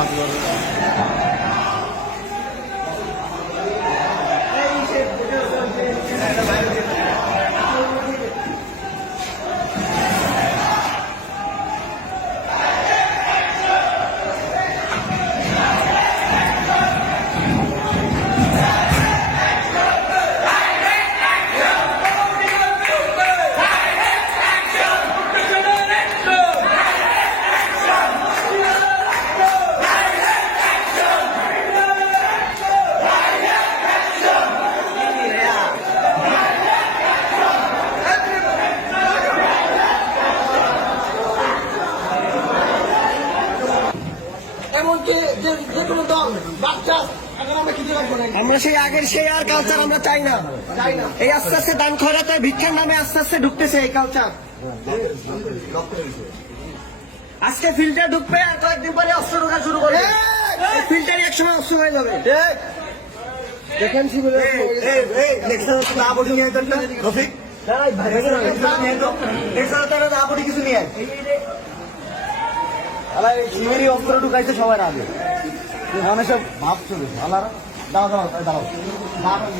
Rafael. আমরা সেই আগের সেই আর কালচার আমরা চাই না এই আস্তে আস্তে দান খয়রাতে ভিক্ষার নামে আস্তে আস্তে ঢুকতেছে এই কালচার আজকে ফিল্টার ঢুকবে আর কয়েকদিন পরে অস্ত্র ঢোকা শুরু করবে ফিল্টারই একসময় অস্ত্র হয়ে যাবে দেখেন শিবিরে রফিক কিছু নিয়ে আলা এই শিবিরই অস্ত্র ঢুকাইছে সবাই আগে মানে সব ভাবছিল আলারা দাও দাও দাও দাঁড়াও।